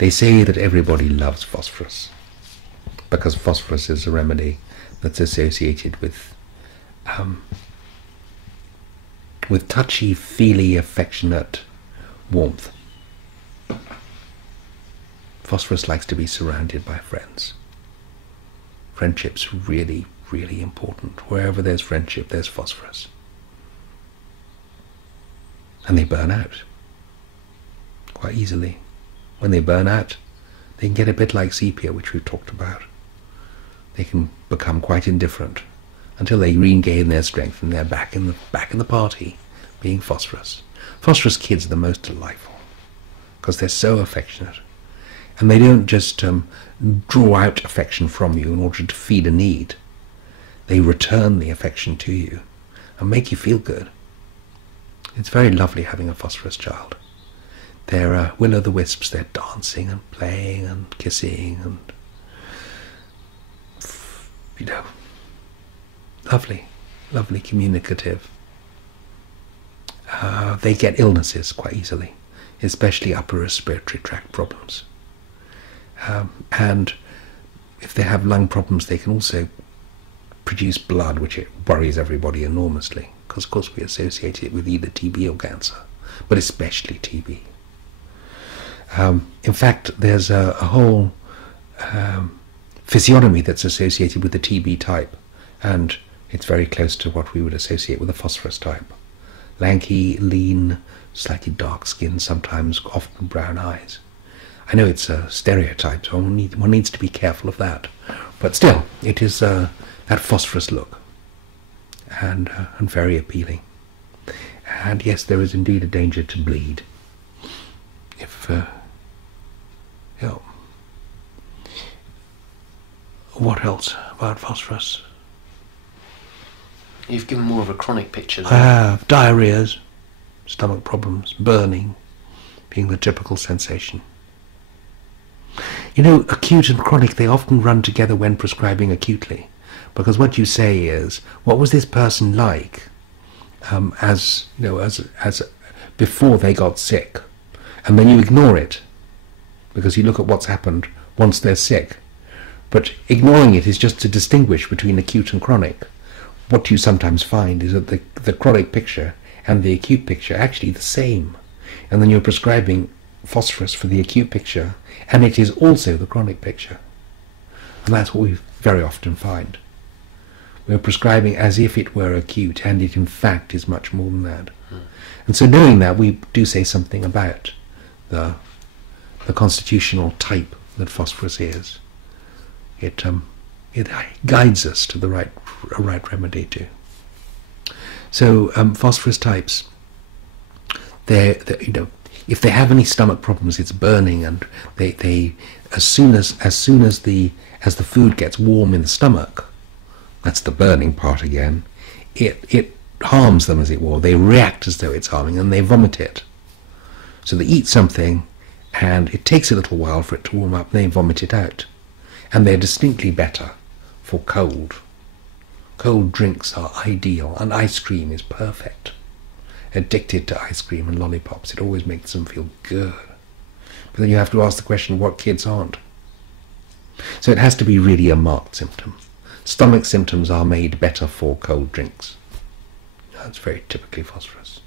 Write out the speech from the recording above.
They say that everybody loves phosphorus because phosphorus is a remedy that's associated with touchy-feely, affectionate warmth. Phosphorus likes to be surrounded by friends. Friendship's really, really important. Wherever there's friendship, there's phosphorus. And they burn out quite easily. When they burn out, they can get a bit like sepia, which we've talked about. They can become quite indifferent until they regain their strength and they're back in the party, being phosphorus. Phosphorus kids are the most delightful because they're so affectionate. And they don't just draw out affection from you in order to feed a need. They return the affection to you and make you feel good. It's very lovely having a phosphorus child. They're will-o'-the-wisps. They're dancing and playing and kissing and, you know, lovely, lovely, communicative. They get illnesses quite easily, especially upper respiratory tract problems. And if they have lung problems, they can also produce blood, which it worries everybody enormously, because of course we associate it with either TB or cancer, but especially TB. In fact, there's a whole physiognomy that's associated with the TB type, and it's very close to what we would associate with the phosphorus type. Lanky, lean, slightly dark skin, sometimes often brown eyes. I know it's a stereotype, so one needs to be careful of that. But still, it is that phosphorus look, and very appealing. And yes, there is indeed a danger to bleed. If, what else about phosphorus? You've given more of a chronic picture there. I have diarrheas, stomach problems, burning, being the typical sensation. You know, acute and chronic, they often run together when prescribing acutely, because what you say is, what was this person like as before they got sick, and then you ignore it because you look at what's happened once they're sick. But ignoring it is just to distinguish between acute and chronic. What you sometimes find is that the chronic picture and the acute picture are actually the same, and then you're prescribing phosphorus for the acute picture, and it is also the chronic picture. And that's what we very often find. We're prescribing as if it were acute, and it in fact is much more than that. And so knowing that, we do say something about the constitutional type that phosphorus is. It guides us to the right remedy too. So phosphorus types, if they have any stomach problems, it's burning, and they as soon as the food gets warm in the stomach, that's the burning part again, it harms them, as it were. They react as though it's harming, and they vomit it. So they eat something, and it takes a little while for it to warm up, and they vomit it out. And they're distinctly better for cold. Cold drinks are ideal, and ice cream is perfect. Addicted to ice cream and lollipops, it always makes them feel good. But then you have to ask the question, what kids aren't? So it has to be really a marked symptom. Stomach symptoms are made better for cold drinks. That's very typically phosphorus.